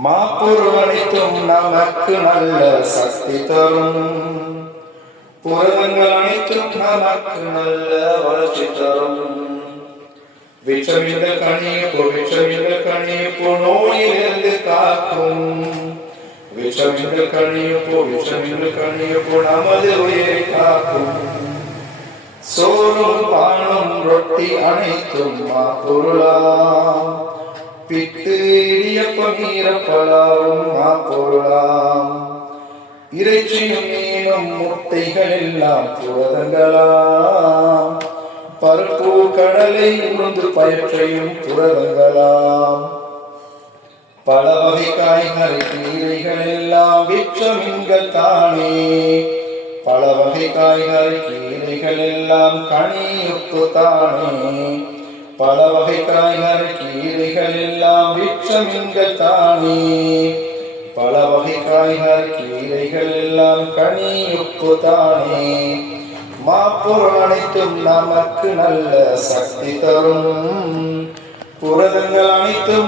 மாப்பொருள் அனைத்தும் நமக்கு நல்ல சக்தி தரும். புரதங்கள் அனைத்தும் நமக்கு நல்ல வளர்ச்சி தரும். விற்றமிழ்ந்த கனியப்போ நோயிலிருந்து காக்கும். விற்றமிழ்ந்த கனியப்போ நமது உயிரை காக்கும். சோறும் பானும் ரொட்டி அனைத்தும் மாப்பொருளாம். பிட்டு இடியப்பம் ஈரப்பலாவும் மாப்பொருளாம். இறைச்சியும் மீனும் முட்டைகள் எல்லாம் புரதங்களாம். பருப்பு கடலை உளுந்து பயிற்றையும் புரதங்களாம். பல வகை காய்கறி கீரைகள் எல்லாம் விற்றமின்கள் தானே. பல வகை காய்கறி கீரைகள் எல்லாம் கனியுப்பு தானே. பல வகை காய்கறி கீரைகள் எல்லாம் விற்றமின்கள் தானே. பல வகை காய்கறி கீரைகள் எல்லாம் கனியுப்பு தானே. மாப்பொருள் அனைத்தும் நமக்கு நல்ல சக்தி தரும். புரதங்கள் அனைத்தும்